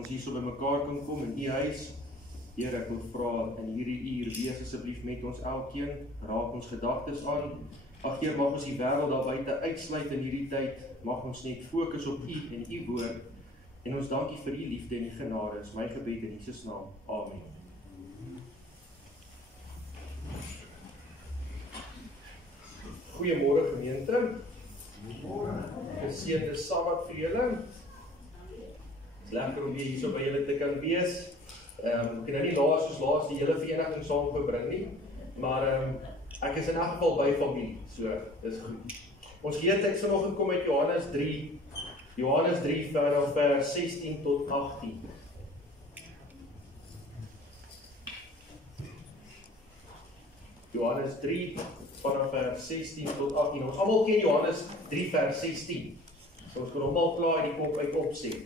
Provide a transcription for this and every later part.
ons hier so by mekaar kan kom in u huis. Here, ek wil vra in hierdie uur, wees asseblief met ons elkeen, raak ons gedagtes aan. Ag Heer, mag ons die wêreld daar buite uitsluit in hierdie tyd, mag ons net fokus op u en u woord, en ons dankie vir u liefde en u genade, is my gebed in Jesus naam. Amen. Goeiemôre gemeente. Geseënde Sabbat vir julle. Het is lekker om weer hier so by julle te kan wees. Ek kan nou nie laas die hele vereniging saam gebring nie, maar ek is in elk geval by familie, so dis goed. Ons gedeelteks vanoggend kom uit Johannes 3 vanaf vers 16 tot 18. Johannes 3 vanaf vers 16 tot 18. Ons almal ken Johannes 3 vers 16. So ons kan hom al klaar uit kop sê.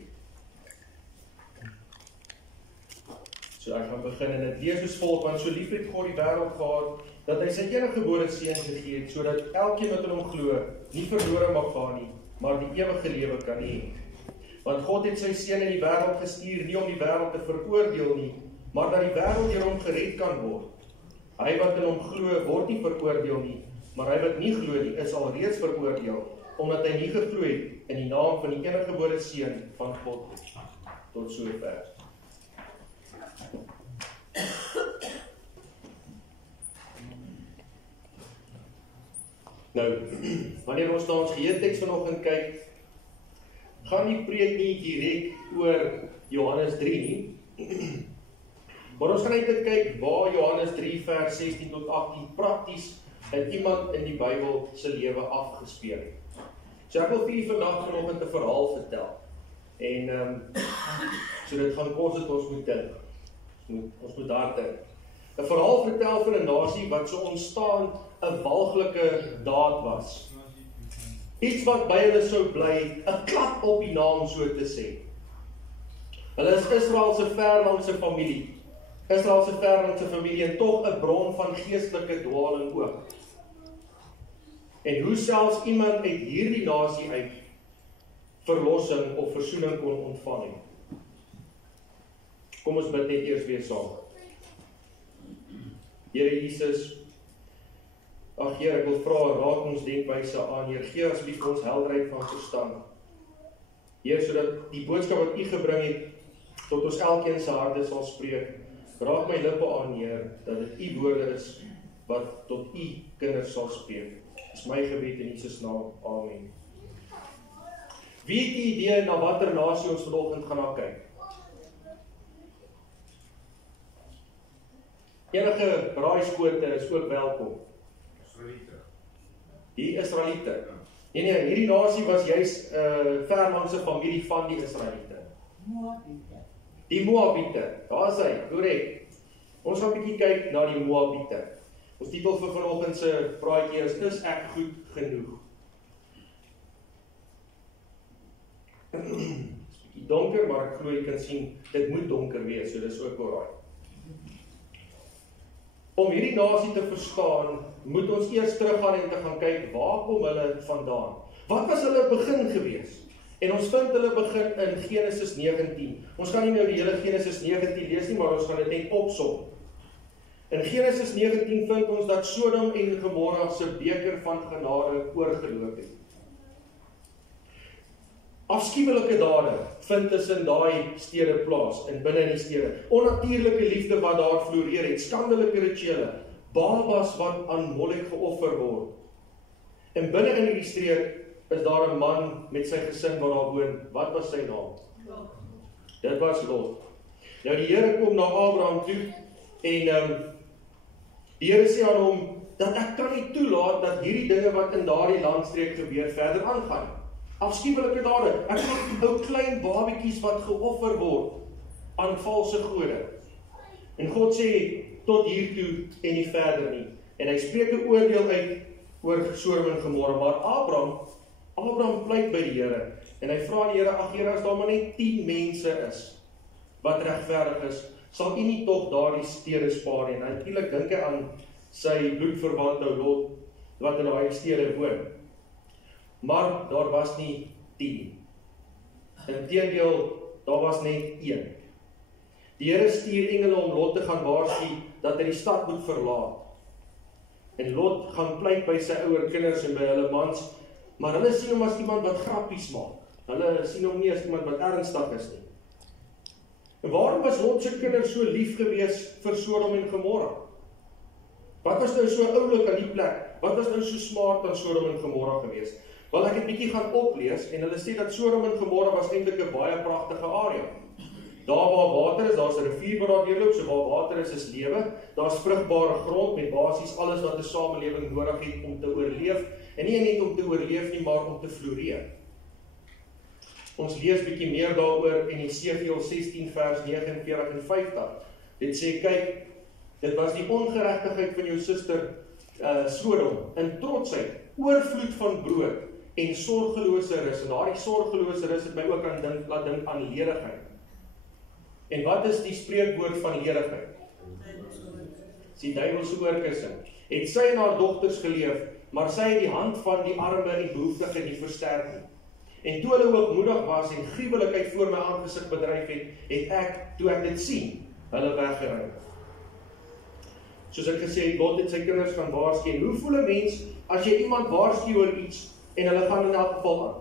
So ek gaan begin en dit lees soos volg, want so lief het God die wêreld gehad, dat hy sy eniggebore seun gegee het, sodat elkeen wat in hom glo, nie verlore mag gaan nie, maar die ewige lewe kan hê. Want God het sy seun in die wêreld gestuur, nie om die wêreld te veroordeel nie, maar dat die wêreld deur hom gered kan word. Hy wat in hom glo, word nie veroordeel nie, maar hy wat nie glo nie, is al reeds veroordeel, omdat hy nie geglo het in die naam van die eniggebore seun van God. Tot sover. Nou, wanneer ons na ons geheelteks vanoggend kyk, gaan die preek nie direk oor Johannes 3 nie, maar ons gaan net kyk waar Johannes 3 vers 16 tot 18 prakties in iemand in die Bybel se lewe afgespeel het. So ek wil vir julle vanoggend 'n verhaal vertel, en so dit gaan kos dit ons moet dink. Ons moet daar dink. 'n verhaal vertel van 'n nasie wat so ontstaan 'n walglike daad was. Iets wat by hulle sou bly, 'n klap op die naam so te sê. Hulle is Israel se verlandse familie. Israel se verlandse familie en tog 'n bron van geestelike dwaling ook. En hoe selfs iemand uit hierdie nasie uit verlossing of versoening kon ontvang het. Kom ons bid net eers weer saam. Here Jesus, ag Heer, ek wil vra, raak ons denkwyse aan, Heer, gee asseblief ons helderheid van verstand. Heer, sodat die boodskap wat U gebring het, tot ons elkeen se harte sal spreek. Raak my lippe aan, Heer, dat dit U woorde is, wat tot U kinders sal spreek. Dis my gebed in Jesus naam. Amen. Wie het die idee na watter nasie ons vanoggend gaan na kyk? Enige braaiskote is ook welkom. Die Israeliete. Nee, hierdie nasie was juis verlandse familie van die Israeliete. Die Moabite. Daar is hy, korrek. Ons gaan 'n bietjie kyk na die Moabite. Ons titel vir vanoggend se praatjie is ek goed genoeg? Dit is bietjie donker, maar ek glo jy kan sien, dit moet donker wees, so dis ook alraai. Om hierdie nasie te verstaan, moet ons eers teruggaan en te gaan kyk, waar kom hulle vandaan? Wat was hulle begin gewees? En ons vind hulle begin in Genesis 19. Ons gaan nie nou die hele Genesis 19 lees nie, maar ons gaan dit net opsom. In Genesis 19 vind ons dat Sodom en Gomorra se beker van genade oorgeloop het. Afskuwelike dade vind tussen daai stede plaas, en binne in die stede. Onnatuurlike liefde wat daar floreer het, skandelike rituele, babas wat aan Molek geoffer word. En binne in hierdie streek is daar 'n man met sy gesin wat daar woon. Wat was sy naam? Lot. Dit was Lot. Nou die Here kom na Abraham toe en die Here sê aan hom dat ek kan nie toelaat dat hierdie dinge wat in daardie landstreek gebeur verder aangaan. Afskuwelike dade. Ek wil ou klein babetjies wat geoffer word aan valse gode. En God sê tot hier toe en nie verder nie. En hy spreek 'n oordeel uit oor Sodom en Gomorra, maar Abraham pleit by die Here en hy vra die Here, ag Here, as daar maar net 10 mense is wat regverdig is, sal U nie tog daardie stede spaar nie. En natuurlik dink hy aan sy bloedverwante Lot wat in daai stede woon. Maar daar was nie 10. Inteendeel, Daar was net een. Die Here stuur engele om Lot te gaan waarsku dat hy die stad moet verlaat. En Lot gaan pleit by sy ouer kinders en by hulle mans, maar hulle sien hom as iemand wat grappies maak. Hulle sien hom nie as iemand wat ernstig is nie. En waarom was Lot se kinders so lief gewees vir Sodom en Gomorra? Wat was nou so oulik aan die plek? Wat was nou so smart aan Sodom en Gomorra gewees? Wel, ek het bietjie gaan oplees en hulle sê dat Sodom en Gomorra was eintlik 'n baie pragtige area. Daar waar water is, daar's 'n rivier wat daar deurloop, so waar water is lewe. Daar's vrugbare grond met basies alles wat 'n samelewing nodig het om te oorleef, en nie net om te oorleef nie, maar om te floreer. Ons lees bietjie meer daaroor in Esegiel 16 vers 49 en 50. Dit sê, kyk, dit was die ongeregtigheid van jou suster Sodom, in trotsheid, oorvloed van brood en sorgelose rus. En daardie sorgelose rus het my ook laat dink aan ledigheid. En wat is die spreekwoord van ledigheid? Die duiwelse oorkussing. Het sy en haar dogters geleef, maar sy het die hand van die arme en behoeftige nie versterk nie. En toe hulle hoogmoedig was en gruwelikheid voor my aangesig bedryf het, toe ek dit sien, hulle weggeruim. Soos ek gesê het, Lot het sy kinders gaan waarsku. En hoe voel 'n mens as jy iemand waarsku oor iets en hulle gaan in elk geval aan?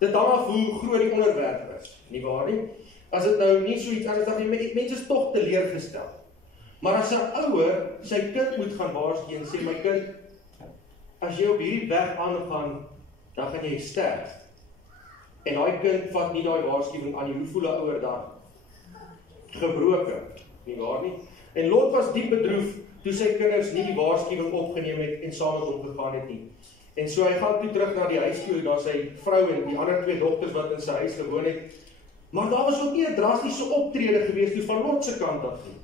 Dit hang af hoe groot die onderwerp is, nie waar nie? As dit nou nie so iets anders is nie, mense is tog teleurgestel. Maar as 'n ouer sy kind moet gaan waarsku en sê, my kind, as jy op hierdie weg aangaan, dan gaan jy sterf. En daai kind vat nie daai waarskuwing aan nie. Hoe voel 'n ouer dan? Gebroken, nie waar nie? En Lot was diep bedroef toe sy kinders nie die waarskuwing opgeneem het en saam met hom gegaan het nie. En so hy gaan toe terug na die huis toe, na sy vrou en die ander 2 dogters wat in sy huis gewoon het. Maar daar was ook nie 'n drastiese optrede gewees toe van Lot se kant af nie.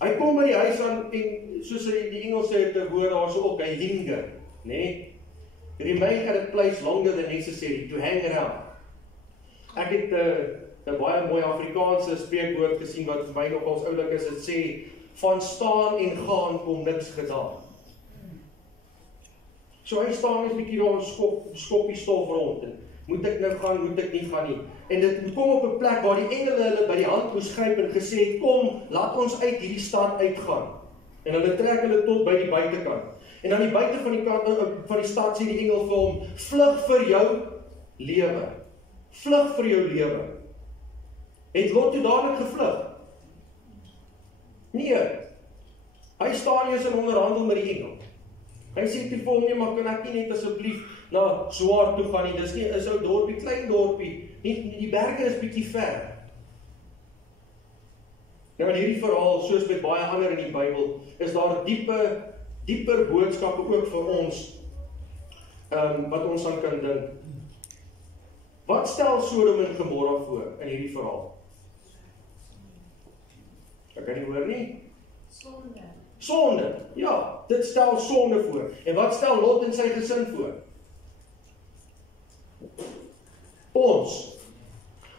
Hy kom by die huis aan en soos die Engelse het 'n woord daar so op, hy linger, nê? Remain at a place longer than necessary to hang around. Ek het 'n baie mooi Afrikaanse spreekwoord gesien wat vir my nogals oulik is. Dit sê, van staan en gaan kom niks gedaan. So hy staan net 'n bietjie daar en skop die stof rond. En moet ek nou gaan, moet ek nie gaan nie. En dit kom op 'n plek waar die engele hulle by die hand moes gryp en gesê het, kom, laat ons uit hierdie stad uitgaan. En hulle trek hulle tot by die buitekant. En aan die buite van die stad sê die engel vir hom, vlug vir jou lewe. Vlug vir jou lewe. Het Lot toe dadelik gevlug? Nee. Hy staan nie eens in onderhandel met die engel. Hy sê toe vir hom, nee, maar kan ek nie net asseblief na Swaar toe gaan nie? Dis nie 'n ou dorpie, klein dorpie. Die berge is bietjie ver. Nou in hierdie verhaal, soos met baie ander in die Bybel, is daar dieper boodskappe ook vir ons, wat ons aan kan dink. Wat stel Sodom en Gomorra voor in hierdie verhaal? Ek kan nie hoor nie. Sonde, ja, dit stel sonde voor. En wat stel Lot en sy gesin voor? Ons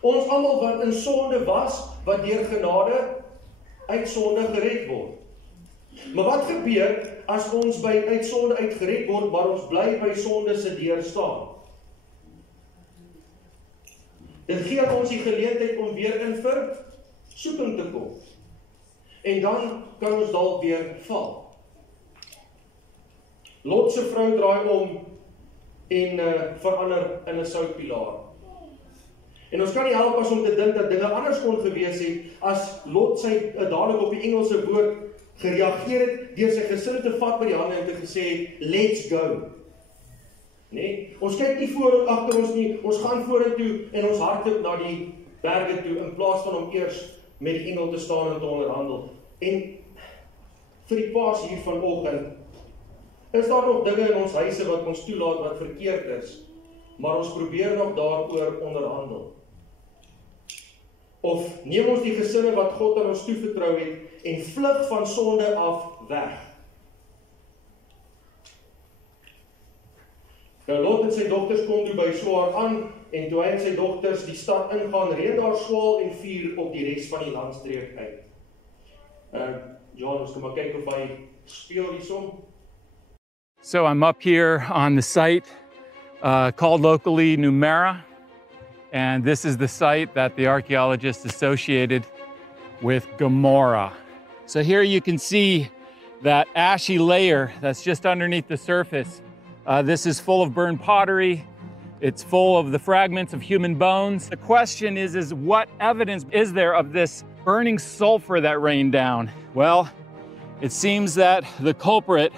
almal wat in sonde was, wat deur genade uit sonde gered word. Maar wat gebeur as ons uit sonde uit gered word, maar ons bly by sonde se deur staan? Dit gee ons die geleentheid om weer in versoeking te kom. En dan kan ons dalk weer val. Lot se vrou draai om en verander in 'n soutpilaar. En ons kan nie help as om te dink dat dinge anders kon gewees het as Lot sy dadelik op die Engelse woord gereageer het deur sy gesin te vat by die hande en te gesê het, let's go. Nee, ons kyk nie voor agter ons nie, ons gaan vorentoe en ons hardloop na die berge toe in plaas van om eers met die engel te staan en te onderhandel. En vir die paas hier vanoggend is daar nog dinge in ons huise wat ons toelaat wat verkeerd is, maar ons probeer nog daaroor onderhandel. Of neem ons die gesinne wat God aan ons toevertrou het en vlug van sonde af weg. Nou Lot en sy dogters kom toe by Swaar aan, en toe hy en sy dogters die stad ingaan, reën daar swaal en vuur op die res van die landstreek uit. John, ons kan maar kyk of hy speel hierson. So I'm up here on the site called locally Numera. And this is the site that the archaeologists associated with Gomorrah. So here you can see that ashy layer that's just underneath the surface. This is full of burned pottery. It's full of the fragments of human bones. The question is what evidence is there of this burning sulfur that rained down? Well, it seems that the culprit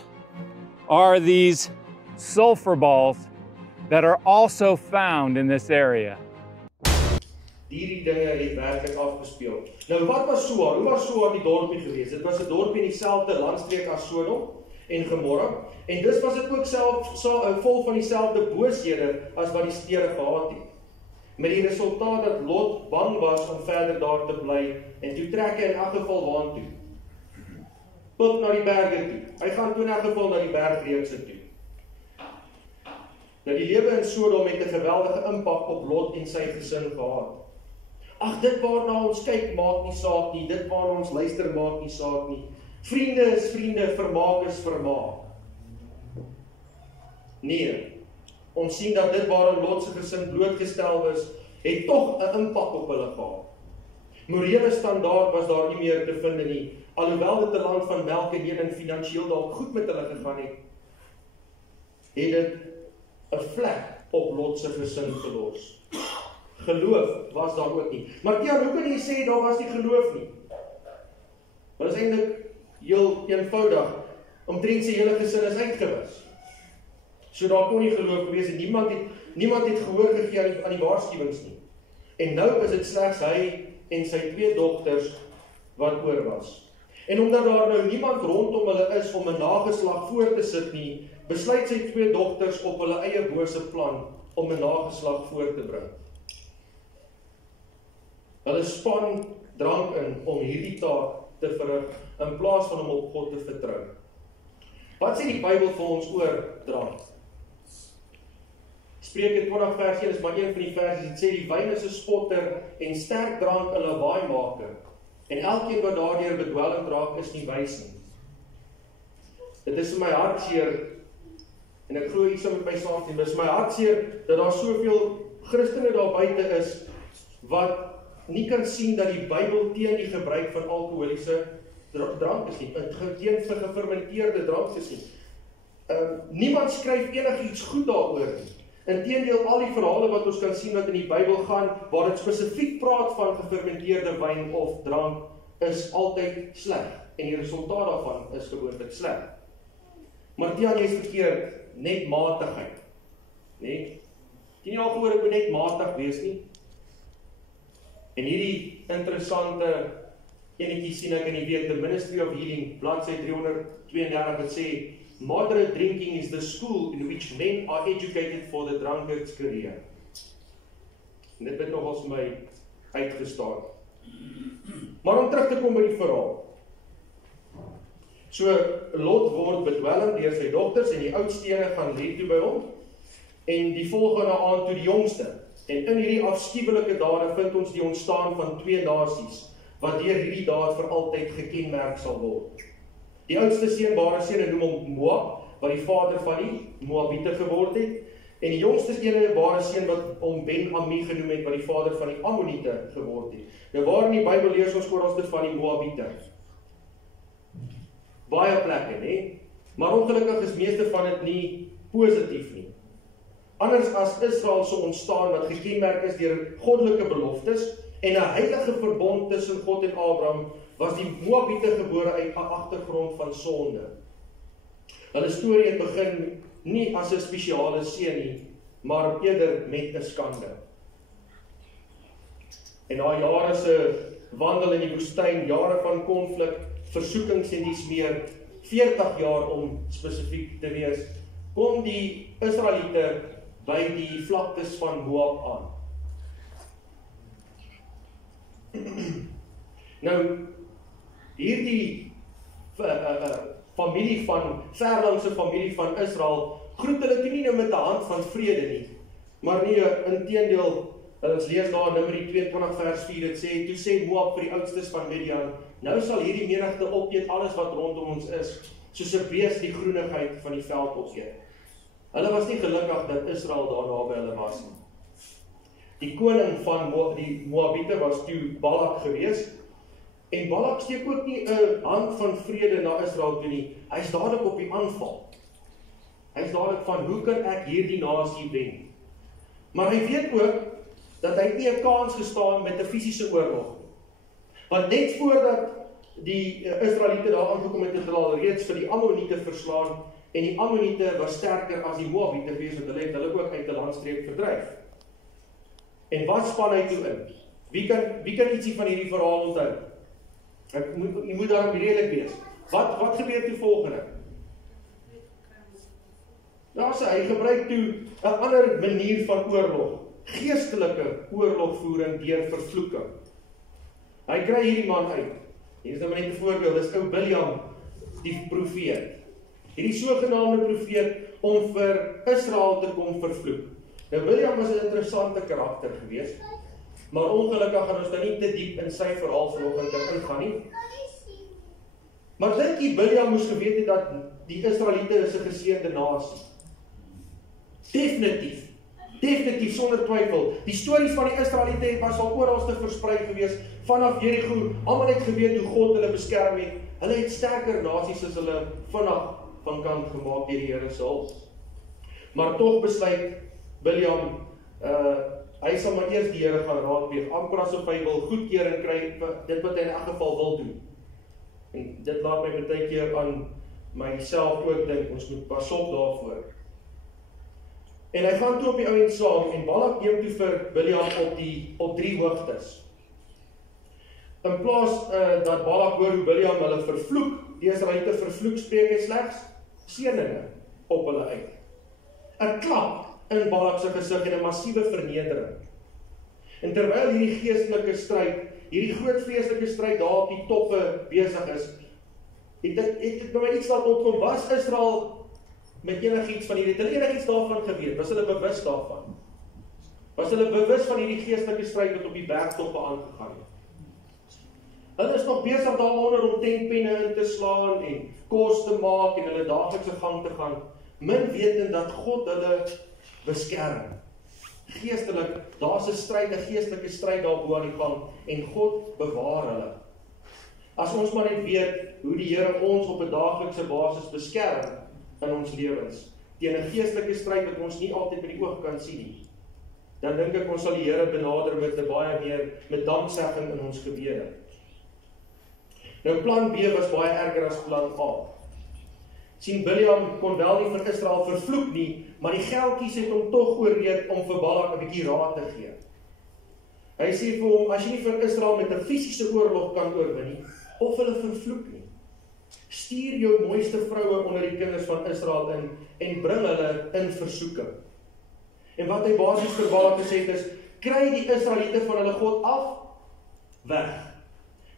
are these sulfur balls that are also found in this area. Hierdie dinge het werklik afgespeel. Nou wat was Soar? Hoe was Soar die dorpie gewees? Dit was 'n dorpie in dieselfde landstreek as Sodom en Gomorra. En dus was dit ook vol van dieselfde booshede as wat die stede gehad het. Met die resultaat dat Lot bang was om verder daar te bly en toe trek hy in elk geval waartoe? Pik na die berge toe. Hy gaan toe in elk geval na die bergreekse toe. Nou die lewe in Sodom het 'n geweldige impak op Lot en sy gesin gehad. Ag, dit waarna ons kyk maak nie saak nie, dit waarna ons luister maak nie saak nie. Vriende is vriende, vermaak is vermaak. Nee, ons sien dat dit waaraan Lot se gesin blootgestel is, het tog 'n impak op hulle gehad. Morele standaard was daar nie meer te vind nie, alhoewel dit 'n land van melk en honing finansiëel dalk goed met hulle gegaan het, het dit 'n vlek op Lot se gesin gelos. Geloof was daar ook nie. Maar Tiaan, hoe kan jy sê daar was nie geloof nie? Dit is eintlik heel eenvoudig. Omtrent sy hele gesin is uitgewis. So daar kon nie geloof gewees en niemand het gehoor gegee aan die waarskuwings nie. En nou is dit slegs hy en sy 2 dogters wat oor was. En omdat daar nou niemand rondom hulle is om 'n nageslag voor te sit nie, besluit sy 2 dogters op hulle eie bose plan om 'n nageslag voor te bring. Hulle span drank in om hierdie taak te verrig in plaas van om op God te vertrou. Wat sê die Bybel vir ons oor drank? Spreuke 20 vers 1 is maar een van die versies. Dit sê die wyn is 'n spotter en sterk drank 'n lawaaimaker. En elkeen wat daardeur bedwelmd raak is nie wys nie. Dit is in my hartseer en ek glo jy sal met my saamstem. Dit is my hartseer dat daar soveel Christene daar buite is wat nie kan sien dat die Bybel teen die gebruik van alkoholiese drank is nie, teen vir gefermenteerde drank is nie. Niemand skryf enigiets goed daaroor nie. Inteendeel, al die verhale wat ons kan sien wat in die Bybel gaan, waar dit spesifiek praat van gefermenteerde wyn of drank, is altyd sleg. En die resultaat daarvan is gewoonlik sleg. Maar Tiaan, jy is verkeerd, net matigheid. Nee? Ken jy al gehoor, ek moet net matig wees nie? En hierdie interessante enetjie sien ek in die week, The Ministry of Healing, bladsy 332, wat sê, moderate drinking is the school in which men are educated for the drunkard's career. En dit het nogals vir my uitgestaan. Maar om terug te kom by die verhaal. So, Lot word bedwelm deur sy dogters en die oudstene gaan lê toe by hom. En die volgende aand toe die jongste. En in hierdie afskuwelike dade vind ons die ontstaan van 2 nasies, wat deur hierdie daad vir altyd gekenmerk sal word. Die oudste seun, bare seun, noem hom Moab, wat die vader van die Moabiete geword het, en die jongste ene, bare seun, wat hom Ben-Ami genoem het, wat die vader van die Ammoniete geword het. Nou waar in die Bybel lees ons oor van die Moabiete? Baie plekke, né? Maar ongelukkig is meeste van dit nie positief nie. Anders as Israel so ontstaan wat gekenmerk is deur goddelike beloftes en 'n heilige verbond tussen God en Abraham, was die Moabiete gebore uit 'n agtergrond van sonde. Hulle storie het begin nie as 'n spesiale seën nie, maar eerder met 'n skande. En na jare se wandel in die woestyn, jare van konflik, versoekings en dies meer, 40 jaar om spesifiek te wees, kom die Israeliete by die vlaktes van Moab aan. Nou, hierdie familie van, verlangse familie van Israel, groet hulle toe nie nou met 'n hand van vrede nie, maar nie, inteendeel, ons lees daar in Numeri 22 vers 4, dit sê, toe sê Moab vir die oudstes van Midian, nou sal hierdie menigte opeet alles wat rondom ons is, soos 'n bees die groenigheid van die veld opeet. Hulle was nie gelukkig dat Israel daar naby hulle was nie. Die koning van die Moabiete was toe Balak gewees. En Balak steek ook nie 'n hand van vrede na Israel toe nie. Hy's dadelik op die aanval. Hy's dadelik van, hoe kan ek hierdie nasie wen? Maar hy weet ook, dat hy nie 'n kans gestaan met 'n fisiese oorlog nie. Want net voordat die Israeliete daar aangekom het, het hulle reeds vir die Ammoniete verslaan, en die Ammoniete was sterker as die Moabiete gewees, want hulle het hulle ook uit die landstreek verdryf. En wat span hy toe in? Wie kan ietsie van hierdie verhaal onthou? Jy moet daarom redelik wees. Wat gebeur toe volgende? Hy gebruik toe 'n ander manier van oorlog. Geestelike oorlogvoering deur vervloeking. Hy kry hierdie man uit. Hier is nou maar net 'n voorbeeld, dis ou Biljam, die profeet. Hierdie sogenaamde profeet om vir Israel te kom vervloek. Nou Biljam was 'n interessante karakter geweest, maar ongelukkig gaan ons nou nie te diep in sy verhaal vanoggend kan ingaan nie. Maar dink jy Biljam moes geweet het dat die Israeliete is 'n geseënde nasie? Definitief, sonder twyfel. Die stories van die Israeliete was al oralste versprei gewees, vanaf Jericho, almal het geweet hoe God hulle beskerm het. Hulle het sterker nasies as hulle vinnig van kant gemaak deur die Here se hulp. Maar tog besluit Biljam, hy sal maar eers die Here gaan raadpleeg, amper asof hy wil goedkeuring kry dit wat hy in elk geval wil doen. En dit laat my baie keer aan myself ook dink, ons moet pas op daarvoor. En hy gaan toe op die ou en saam, en Balak neem toe vir Biljam op 3 hoogtes. In plaas dat Balak hoor hoe Biljam hulle vervloek, die Israeliete vervloek, spreek hy slegs seëninge op hulle uit. 'n Klap in Balak se gesig en 'n massiewe vernedering. En terwyl hierdie geestelike stryd, hierdie groot vreeslike stryd daar op die toppe besig is, het dit by my iets laat opkom, was Israel met enigiets van hierdie, het hulle enigiets daarvan geweet, was hulle bewus daarvan? Was hulle bewus van hierdie geestelike stryd wat op die bergtoppe aangegaan het? Hulle is nog besig daaronder om tentpenne in te slaan en kos te maak en hulle daaglikse gang te gaan, min wetend dat God hulle beskerm. Geestelik, daar's 'n stryd, 'n geestelike stryd daarbo aan die gang, en God bewaar hulle. As ons maar net weet hoe die Here ons op 'n daaglikse basis beskerm in ons lewens, teen 'n geestelike stryd wat ons nie altyd met die oog kan sien nie, dan dink ek ons sal die Here benader met 'n baie meer met danksegging in ons gebede. Nou plan B was baie erger as plan A. Sien, Biljam kon wel nie vir Israel vervloek nie, maar die geldjies het hom tog oorreed om vir Balak 'n bietjie raad te gee. Hy sê vir hom, as jy nie vir Israel met 'n fisiese oorlog kan oorwin nie, of hulle vervloek nie, stuur jou mooiste vroue onder die kinders van Israel in en bring hulle in versoeking. En wat hy basies vir Balak gesê het is, kry die Israeliete van hulle God af, weg.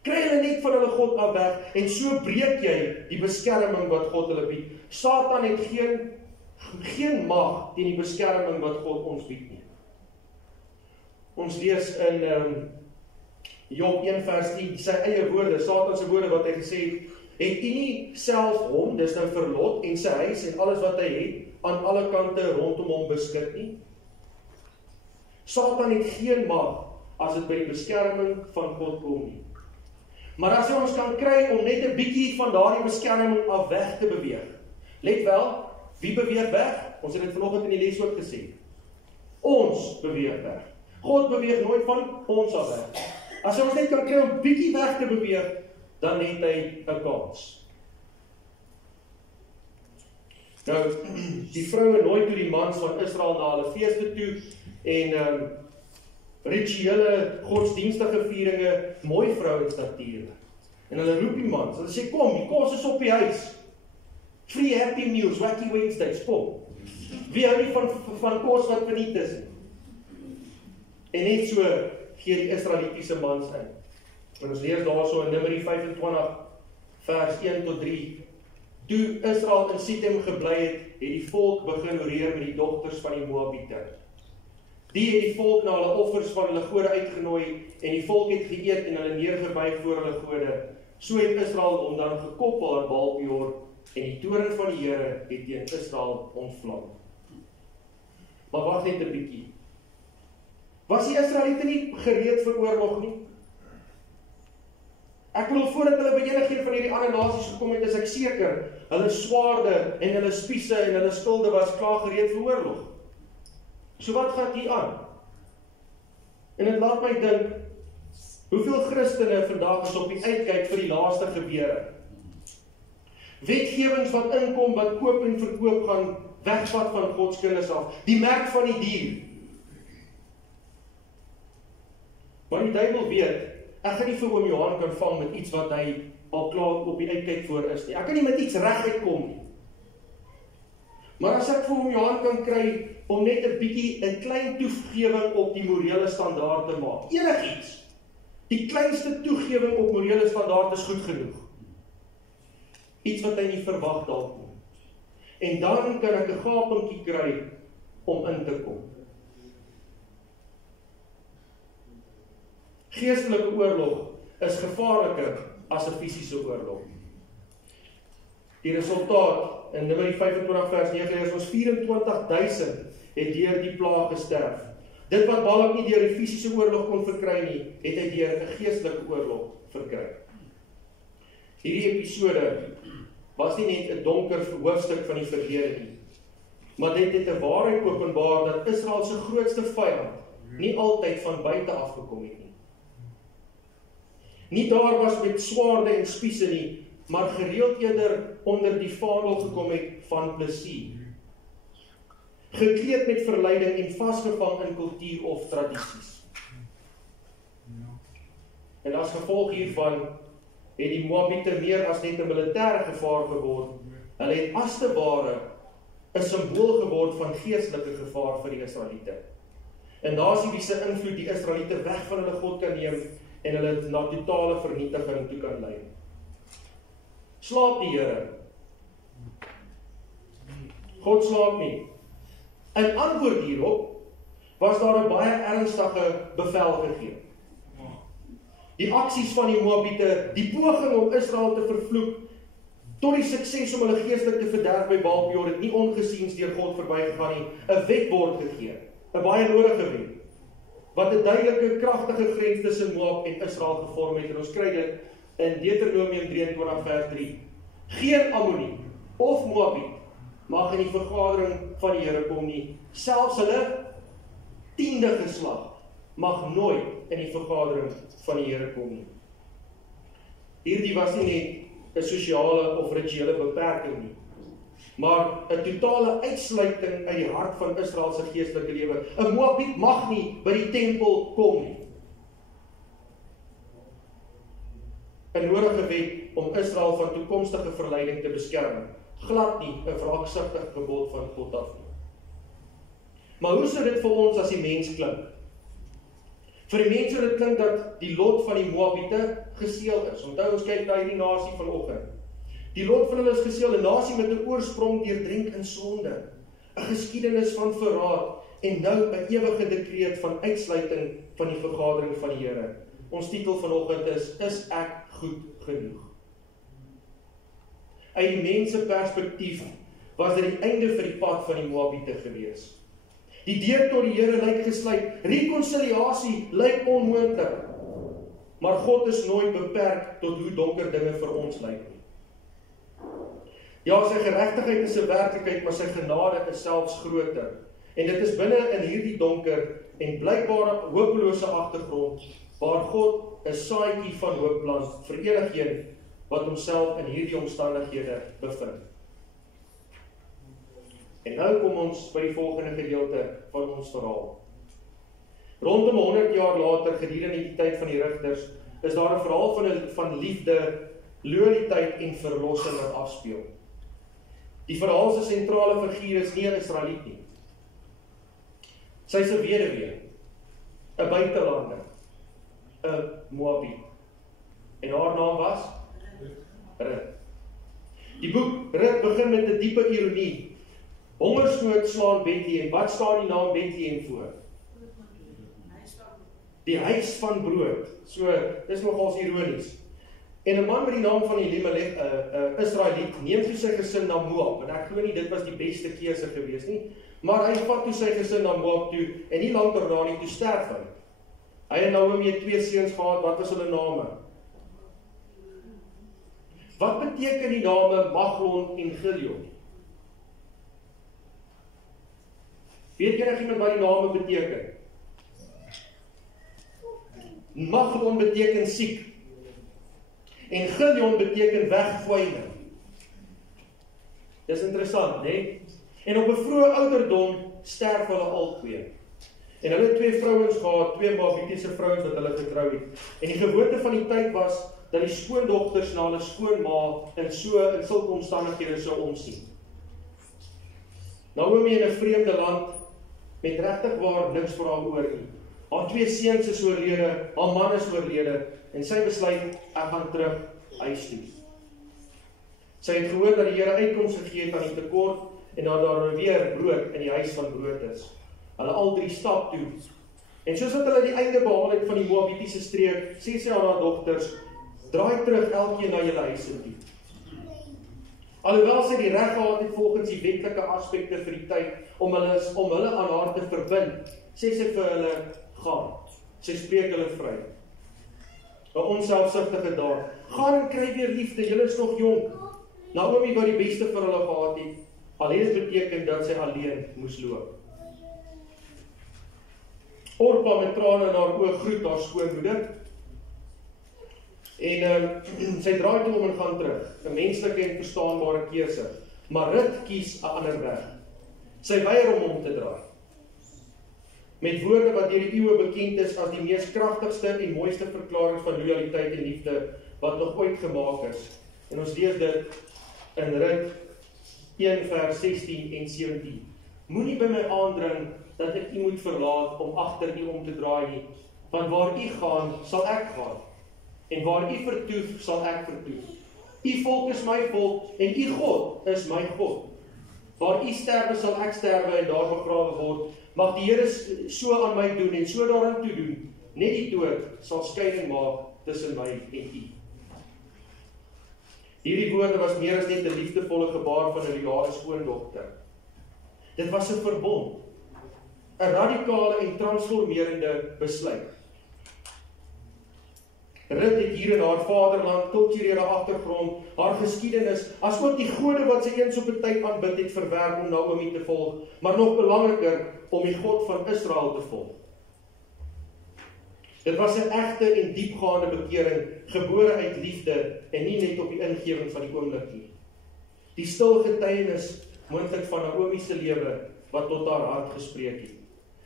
Kry hulle net van hulle God af weg, en so breek jy die beskerming wat God hulle bied. Satan het geen mag teen die beskerming wat God ons bied nie. Ons lees in Job 1 vers 10, sy eie woorde, Satan se woorde wat hy gesê het u nie self hom, dis nou vir Lot, en sy huis en alles wat hy het, aan alle kante rondom hom beskik nie? Satan het geen mag as dit by die beskerming van God kom nie. Maar as ons kan kry om net 'n bietjie van daardie beskerming af weg te beweeg. Let wel, wie beweeg weg? Ons het dit vanoggend in die les ook gesê. Ons beweeg weg. God beweeg nooit van ons af weg. As ons net kan kry om bietjie weg te beweeg, dan het hy 'n kans. Nou, die vroue nooi toe die mans van Israel na hulle feeste toe en rituele, godsdienstige vieringe, mooi vrouens natuurlik. En hulle roep die mans, hulle sê, kom, die kos is op die huis. Free Happy Meals, Wacky Wednesdays, kom. Wie hou nie van kos wat verniet is? En net so gee die Israelitiese mans in. En ons lees daarso in Numeri 25, vers 1 tot 3. Toe Israel in Sitem gebly het die volk begin oreer met die dogters van die Moabiete. Die het die volk na hulle offers van hulle gode uitgenooi, en die volk het geëet en hulle neergebuig voor hulle gode. So het Israel hom dan gekoppel aan Baal-Peor, en die toorn van die Here het teen Israel ontvlam. Maar wag net 'n bietjie. Was die Israeliete nie gereed vir oorlog nie? Ek bedoel, voordat hulle by enige een van hierdie ander nasies gekom het, is ek seker, hulle swaarde en hulle spiese en hulle skilde was klaar gereed vir oorlog. So wat gaan hier aan? En dit laat my dink, hoeveel Christene vandag is op die uitkyk vir die laaste gebeure? Wetgewings wat inkom, wat koop en verkoop gaan wegvat van Gods kinders af. Die merk van die dier. Maar die duiwel weet, ek gaan nie vir oom Johan kan vang met iets wat hy al klaar op die uitkyk voor is nie. Ek kan nie met iets reguit kom nie. Maar as ek vir oom Johan kan kry om net 'n klein toegewing op die morele standaard te maak. Enigiets. Die kleinste toegewing op morele standaard is goed genoeg. Iets wat hy nie verwag dalk nie. En dan kan ek 'n gapingkie kry om in te kom. Geestelike oorlog is gevaarliker as 'n fisiese oorlog. Die resultaat in Numeri 25 vers 9 is ons 24,000 het deur die plaag gesterf. Dit wat Balak nie deur die fisiese oorlog kon verkry nie, het hy deur 'n geestelike oorlog verkry. Hierdie episode was nie net 'n donker hoofstuk van die verlede nie, maar dit het 'n waarheid openbaar dat Israel se grootste vyand nie altyd van buite af gekom het nie. Nie daar was met swaarde en spiese nie, maar gereeld eerder onder die vaandel gekom het van plesier. Gekleed met verleiding en vasgevang in kultuur of tradisies. En as gevolg hiervan het die Moabiete meer as net 'n militêre gevaar geword. Hulle het as te ware 'n simbool geword van geestelike gevaar vir die Israeliete. En daar sien wie se invloed die Israeliete weg van hulle God kan neem en hulle na totale vernietiging toe kan lei. Slaap die Here? God slaap nie. In antwoord hierop was daar 'n baie ernstige bevel gegee. Die aksies van die Moabiete, die poging om Israel te vervloek, tot die sukses om hulle geestelik te verderf by Baal-Peor het nie ongesiens deur God verbygegaan nie. 'n Wet word gegee, 'n baie nodige wet, wat 'n duidelike, kragtige grens tussen Moab en Israel gevorm het. En ons kry dit in Deuteronomium 23 vers 3. Geen Ammoniet of Moabiet mag in die vergadering van die Here kom nie. Selfs hulle 10de geslag mag nooit in die vergadering van die Here kom nie. Hierdie was nie net 'n sosiale of rituele beperking nie, maar 'n totale uitsluiting uit die hart van Israel se geestelike lewe. 'n Moabiet mag nie by die tempel kom nie. 'n nodige wet om Israel van toekomstige verleiding te beskerm, glad nie 'n wraaksugtige gebod van God af nie. Maar hoe sou dit vir ons as die mens klink? Vir die mense dit klink dat die lot van die Moabiete geseël is. Onthou, ons kyk na hierdie nasie vanoggend. Die lot van hulle is geseël, 'n nasie met 'n oorsprong deurdrenk in sonde, 'n geskiedenis van verraad en nou 'n ewige dekreet van uitsluiting van die vergadering van die Here. Ons titel vanoggend is ek goed genoeg? Uit die mense perspektief was dit die einde vir die pad van die Moabiete gewees. Die deur tot die Here lyk gesluit. Rekonsiliasie lyk onmoontlik. Maar God is nooit beperk tot hoe donker dinge vir ons lyk nie. Ja, sy geregtigheid is 'n werklikheid, maar sy genade is selfs groter. En dit is binne in hierdie donker en blykbare hopelose agtergrond waar God 'n saadjie van hoop plant vir enigiemand wat homself in hierdie omstandighede bevind. En nou kom ons by die volgende gedeelte van ons verhaal. Rondom 100 jaar later, gedurende die tyd van die rigters, is daar 'n verhaal van liefde, loyaliteit en verlossing wat afspeel. Die verhaal se sentrale figuur is nie 'n Israeliet nie. Sy is 'n weduwee, 'n buitelander, 'n Moabiet. En haar naam was Rut. Die boek Rut begin met 'n diepe ironie. Hongersnood slaan Bethlehem. Wat staan die naam Bethlehem voor? Die huis van brood. So, dis nogals ironies. En 'n man met die naam van Elimelech, 'n Israeliet, neem vir sy gesin na Moab. En ek glo nie dit was die beste keuse gewees nie, Maar hy vat toe sy gesin na Moab toe, en nie lang daarna nie, toe sterf hy. Hy en Naomi het 2 seuns gehad, wat was hulle name? Wat beteken die name Maglon en Gilion? Weet iemand wat die name beteken? Maglon beteken siek. En Gilion beteken wegkwyne. Dis interessant, né? En op 'n vroeë ouderdom sterf hulle albei. En hulle het 2 vrouens gehad, 2 Moabitiese vrouens wat hulle getrou het. En die gewoonte van die tyd was dat die skoondogters na hulle skoonma in sulke omstandighede sou omsien. Naomi in 'n vreemde land met regtig waar niks vir haar oor nie. Haar 2 seuns is oorlede, haar man is oorlede en sy besluit ek gaan terug huis toe. Sy het gehoor dat die Here uitkoms gegee het aan die tekort en dat daar weer brood in die huis van brood is. Hulle al 3 stap toe. En soos wat hulle die einde behaal het van die Moabitiese streek, sê sy aan haar dogters, draai terug elkeen na julle huise toe. Alhoewel sy die reg gehad het volgens die wetlike aspekte vir die tyd om hulle aan haar te verbind, sê sy vir hulle, gaan. Sy spreek hulle vry. 'n onselfsugtige daad. Gaan en kry weer liefde, julle is nog jonk. Naomi wat die beste vir hulle gehad het, al het dit beteken dat sy alleen moes loop. Orpa met trane in haar oë groet haar skoonmoeder. En sy draai toe om en gaan terug. 'n menslike en verstaanbare keuse. Maar Rut kies 'n ander weg. Sy weier om te draai. Met woorde wat deur die eeue bekend is as die mees kragtigste en mooiste verklaring van loyaliteit en liefde wat nog ooit gemaak is. En ons lees dit in Rut 1 vers 16 en 17. Moenie by my aandring dat ek u moet verlaat om agter u om te draai nie, want waar u gaan, sal ek gaan. En waar u vertoef, sal ek vertoef. U volk is my volk en u God is my God. Waar u sterwe, sal ek sterwe en daar begrawe word. Mag die Here so aan my doen en so daaraan toe doen. Net die dood sal skeiding maak tussen my en u. Hierdie woorde was meer as net 'n liefdevolle gebaar van 'n loyale skoondogter. Dit was 'n verbond, 'n radikale en transformerende besluit. Rut het hier in haar vaderland, kulturele agtergrond, haar geskiedenis, asook die gode wat sy eens op 'n tyd aanbid het, verwerp om Naomi te volg, maar nog belangriker, om die God van Israel te volg. Dit was 'n egte en diepgaande bekering, gebore uit liefde en nie net op die ingewing van die oomblik nie. Die stil getuienis moontlik van Naomi se lewe wat tot haar hart gespreek het.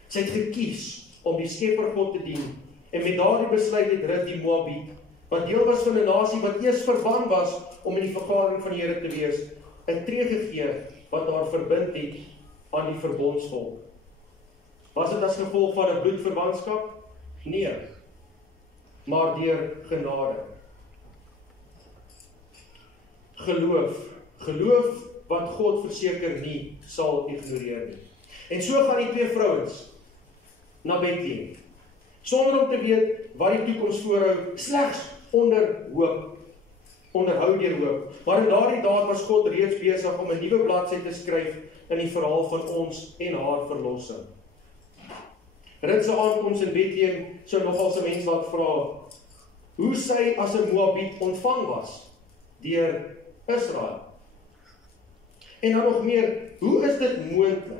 Sy het gekies om die Skepper God te dien. En met daardie besluit het Rut die Moabiet, wat deel was van 'n nasie wat eers verban was om in die vergadering van die Here te wees, 'n tree gegee wat haar verbind het aan die verbondsvolk. Was dit as gevolg van 'n bloedverwantskap? Nee, maar deur genade. Geloof wat God verseker nie sal ignoreer nie. En so gaan die 2 vrouens na Bethlehem. Sonder om te weet wat die toekoms voorhou, slegs onderhou deur hoop. Maar in daardie daad was God reeds besig om 'n nuwe bladsy te skryf in die verhaal van ons en haar verlossing. Rut se aankoms in Bethlehem sou nogal 'n mens laat vra hoe sy as 'n Moabiet ontvang was deur Israel. En dan nog meer, hoe is dit moontlik?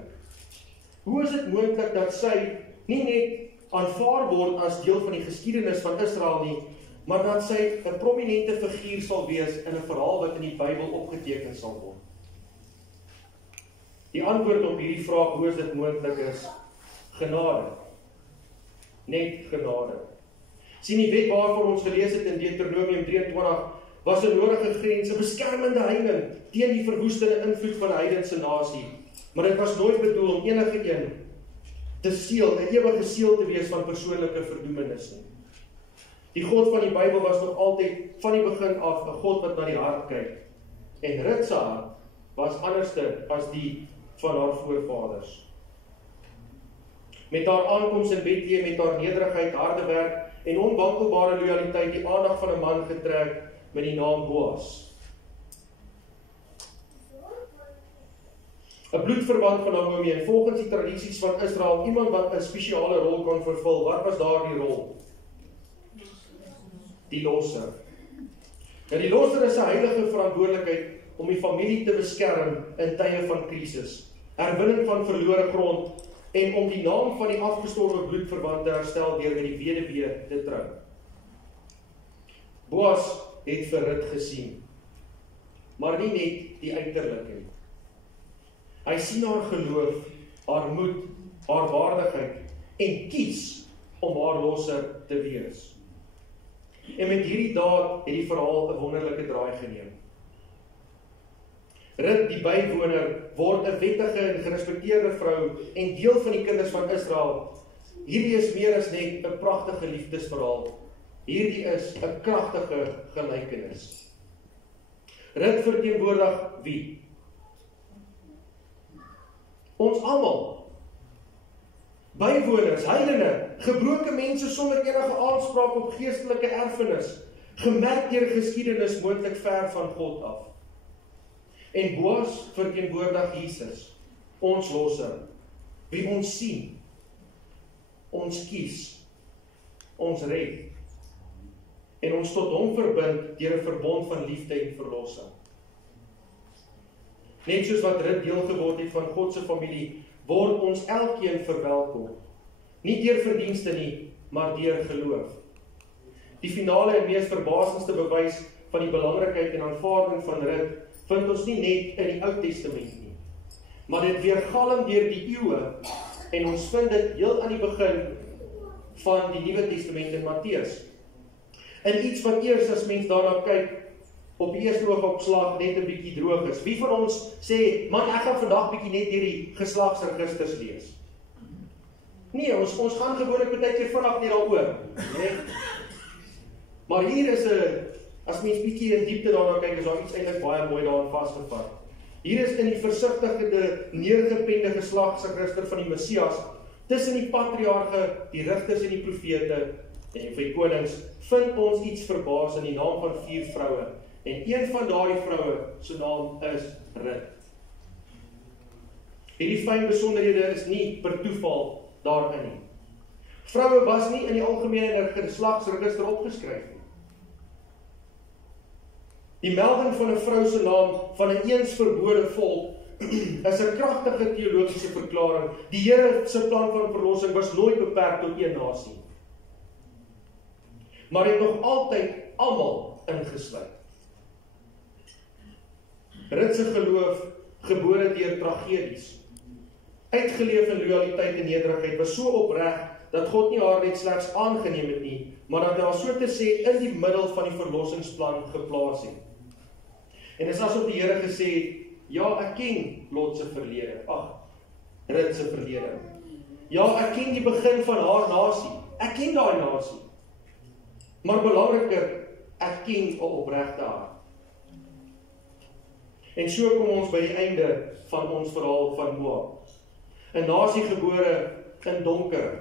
Hoe is dit moontlik dat sy nie net aanvaar word as deel van die geskiedenis van Israel nie, maar dat sy 'n prominente figuur sal wees in 'n verhaal wat in die Bybel opgeteken sal word? Die antwoord op hierdie vraag, hoe is dit moontlik, is genade. Net genade. Sien, die wet waarvoor ons gelees het in Deuteronomium 23 was 'n nodige grens, 'n beskermende heining teen die verwoestende invloed van 'n heidense nasie. Maar dit was nooit bedoel om enige een te seël, 'n ewige seël te wees van persoonlike verdoemenis nie. Die God van die Bybel was nog altyd van die begin af 'n God wat na die hart kyk. En Rut se hart was anderste as die van haar voorvaders. Met haar aankoms in Bethlehem het haar nederigheid, harde werk en onwankelbare loyaliteit die aandag van 'n man getrek met die naam Boas. 'n bloedverwant van Naomi, en volgens die tradisies van Israel, iemand wat 'n spesiale rol kon vervul. Wat was daardie rol? Die losser. Nou, die losser is 'n heilige verantwoordelikheid om die familie te beskerm in tye van krisis, herwinning van verlore grond, en om die naam van die afgestorwe bloedverwant te herstel deur met die weduwee te trou. Boas het vir Rut gesien, maar nie net die uiterlike nie. Hy sien haar geloof, haar moed, haar waardigheid en kies om haar losser te wees. En met hierdie daad het die verhaal 'n wonderlike draai geneem. Rut, die bywoner, word 'n wettige en gerespekteerde vrou en deel van die kinders van Israel. Hierdie is meer as net 'n pragtige liefdesverhaal. Hierdie is 'n kragtige gelykenis. Rut verteenwoordig wie? Ons almal. Bywoners, heidene, gebroke mense sonder enige aanspraak op geestelike erfenis, gemerk deur geskiedenis moontlik ver van God af. En Boas verteenwoordig Jesus, ons losser, wie ons sien, ons kies, ons red, en ons tot hom verbind deur 'n verbond van liefde en verlossing. Net soos wat Rut deel geword het van God se familie, word ons elkeen verwelkom. Nie deur verdienste nie, maar deur geloof. Die finale en mees verbasendste bewys van die belangrikheid en aanvaarding van Rut vind ons nie net in die Ou Testament nie, maar dit weergalm deur die eeue, en ons vind dit heel aan die begin van die Nuwe Testament in Matteus. En iets wat eers as mens daarna kyk, op die eerste oogopslag net 'n bietjie droog is. Wie van ons sê, man, ek gaan vandag bietjie net hierdie geslagsregisters lees? Nee, ons gaan gewoonlik baie keer vinnig net daaroor, nee. Maar hier is 'n, as mens bietjie in diepte daarna kyk, is daar iets eintlik baie mooi daarin vasgevat. Hier is in die versigtige, neergepende geslagsregister van die Messias, tussen die patriarge, die rigters en die profete, en vir die konings, vind ons iets verbaas in die naam van 4 vroue. En een van daardie vroue, se naam is Rut. Hierdie fyn besonderhede is nie per toeval daarin nie. Vroue was nie in die algemene geslagsregister opgeskryf nie. Die melding van 'n vrou se naam van 'n eens verbode volk is 'n kragtige teologiese verklaring. Die Here se plan van verlossing was nooit beperk tot een nasie, maar het nog altyd almal ingesluit. Rut se geloof, gebore deur tragedies, uitgeleef in loyaliteit en nederigheid, was so opreg dat God nie haar net slegs aangeneem het nie, maar dat hy haar so te sê in die middel van die verlossingsplan geplaas het. En dit is asof die Here gesê het, ja, ek ken Lot se verlede, Rut se verlede. Ja, ek ken die begin van haar nasie, ek ken daai nasie. Maar belangriker, ek ken 'n opregte hart. En so kom ons by die einde van ons verhaal van Moab. 'n nasie gebore in donker,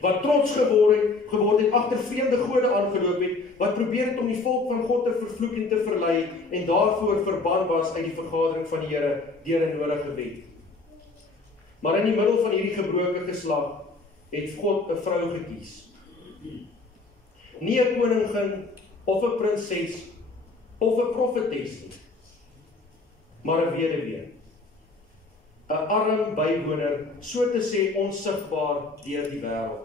wat trots geword het, agter vreemde gode aangeloop het, wat probeer het om die volk van God te vervloek en te verlei, en daarvoor verban was uit die vergadering van die Here deur 'n nodige wet. Maar in die middel van hierdie gebroke geslag het God 'n vrou gekies. Nie 'n koningin of 'n prinses of 'n profetes nie, maar 'n weduwee. 'n arm bywoner, so te sê onsigbaar deur die wêreld.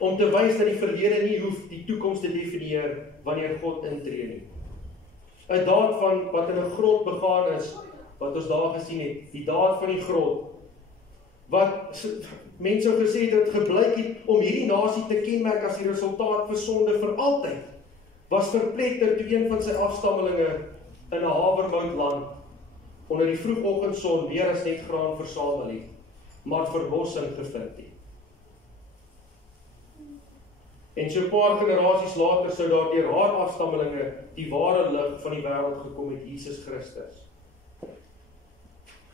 Om te wys dat die verlede nie hoef die toekoms te definieer wanneer God intree nie. 'n daad van wat in 'n grot begaan is, wat ons daar gesien het, die daad van die grot, wat mense gesê het dat geblyk het om hierdie nasie te kenmerk as die resultaat vir sonde vir altyd, was verpletter toe een van sy afstammelinge in 'n havermoutland onder die vroegoggendson meer as net graan versamel het, maar verlossing gevind het. En so 'n paar generasies later sou daar deur haar afstammelinge die ware lig van die wêreld gekom het, Jesus Christus.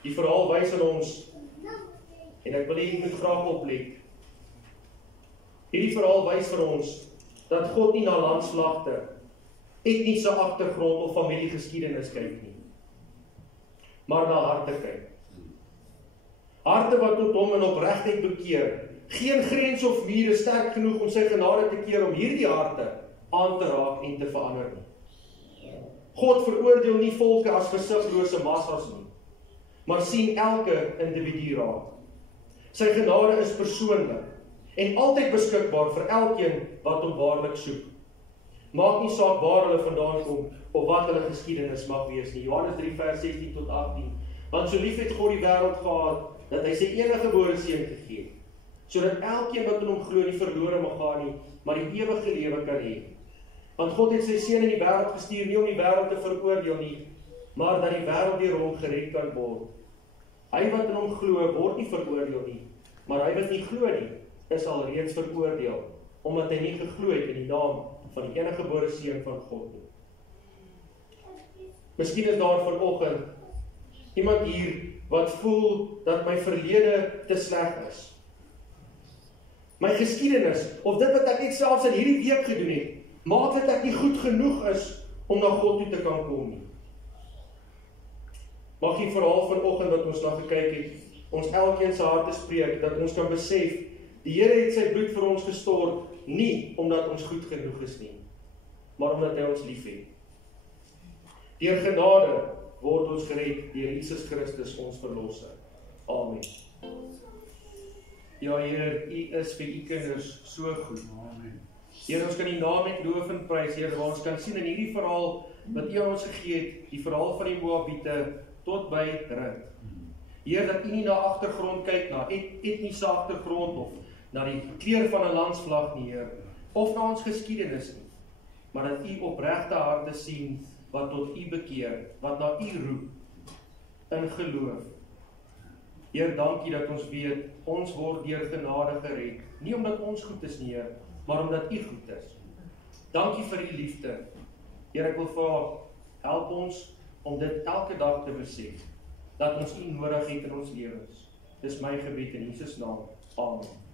Die verhaal wys aan ons, en ek wil hê jy moet graag oplet. Hierdie verhaal wys vir ons dat God nie na landsvlagte, etniese agtergrond of familiegeskiedenis kyk nie. maar na harte kyk. Harte wat tot hom in opregtheid bekeer. Geen grens of muur is sterk genoeg om sy genade te keer om hierdie harte aan te raak en te verander nie. God veroordeel nie volke as gesighlose massas nie, maar sien elke individu raak. Sy genade is persoonlik en altyd beskikbaar vir elkeen wat hom waarlik soek. Maak nie saak waar hulle vandaan kom of wat hulle geskiedenis mag wees nie. Johannes 3 vers 16 tot 18. Want so lief het God die wêreld gehad dat hy sy enige gebore seun gegee het, sodat elkeen wat in hom glo nie verlore mag gaan nie, maar die ewige lewe kan hê. Want God het sy seun in die wêreld gestuur nie om die wêreld te veroordeel nie, maar dat die wêreld deur hom gered kan word. Hy wat in hom glo word nie veroordeel nie, maar hy wat nie glo nie, is al reeds veroordeel, omdat hy nie geglo het in die naam van die enige gebore seun van God nie. Miskien is daar vanoggend iemand hier wat voel dat my verlede te sleg is. My geskiedenis, of dit wat ek net selfs in hierdie week gedoen het, maak dat ek nie goed genoeg is om na God toe te kan kom nie. Mag die verhaal vanoggend wat ons na gekyk het, ons elkeen se harte spreek, dat ons kan besef, die Here het sy bloed vir ons gestort, nie omdat ons goed genoeg is nie, maar omdat hy ons lief het. Deur genade word ons gered deur Jesus Christus ons verlosser. Amen. Ja, Heer, U is vir U kinders so goed. Amen. Heer, ons kan die naam net loof en prys, Heer, waar ons kan sien in hierdie verhaal wat U aan ons gegee het, die verhaal van die Moabiete tot by Rut. Heer, dat U nie na agtergrond kyk, na etniese agtergrond of na die kleur van 'n landsvlag nie, Heer, of na ons geskiedenis nie, maar dat U opregte harte sien wat tot U bekeer, wat na U roep in geloof. Heer, dankie dat ons weet, ons word deur genade gered, nie omdat ons goed is nie, Heer, maar omdat U goed is. Dankie vir U liefde. Heer, ek wil vra, help ons om dit elke dag te besef, dat ons U nodig het in ons lewens. Dis my gebed in Jesus naam. Amen.